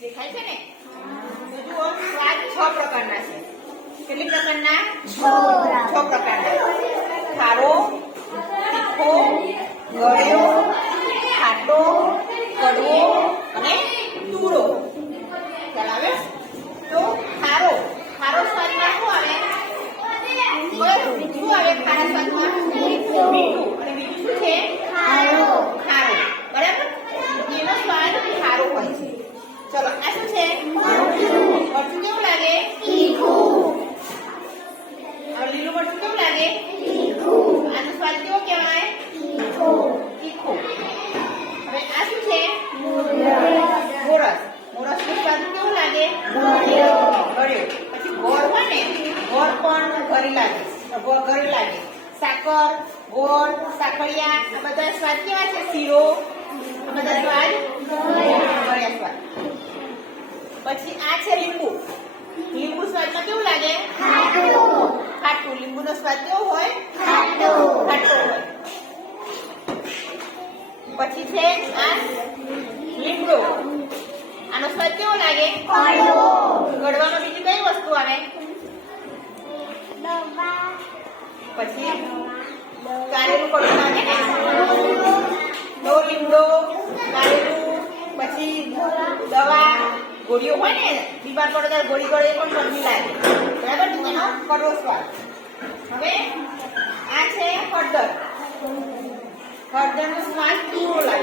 દેખાય છે ને? તો જુઓ સ્વાદ 6 પ્રકારના છે. કેટલી પ્રકારના? 6 પ્રકારના. ખારો, તીખો, ગળ્યો, ખાટો, કડવો અને તુરો. ખ્યાલ આવે? તો ખારો સ્વાદમાં શું આવે? શું આવે ખારા સ્વાદમાં? મીઠું. અને બીજું શું છે? ખારો. બરાબર? એનો સ્વાદ ખારો હોય છે. ચલો આ શું છે? મરચું કેવું લાગે? તીખું. હવે લીલું મરચું કેવું લાગે? તીખું. આનો સ્વાદ કેવો કહેવાય? તીખો. હવે આ શું છે? મોરસ. મોરસનો સ્વાદ કેવો લાગે? ગળ્યો. પછી ગોળ હોય ને, ગોળ પણ ઘરે લાગે. સાકર, ગોળ, સાકરિયા આ બધા સ્વાદ કેવા છે? શીરો આ બધા સ્વાદ ગળ્યા સ્વાદ. પછી આ છે લીંબુ. લીંબુ સ્વાદમાં કેવું લાગે? ખાટું. લીંબુનો સ્વાદ કેવો હોય? ખાટો હોય. પછી છે આ લીમડો. આનો સ્વાદ કેવો લાગે? ગળવામાં બીજી કઈ વસ્તુ આવે? પછી કારેલું કડવું લાગે ને? તો લીમડો, કારેલું, પછી દવા, ગોળીઓ હોય ને, બીમાર પડે ત્યારે ગોળી ગળે પણ ગરમી લાગે. બરાબર? એનો કડવો સ્વાદ. હવે આ છે હળદર. હળદરનો સ્વાદ તુરો લાગે.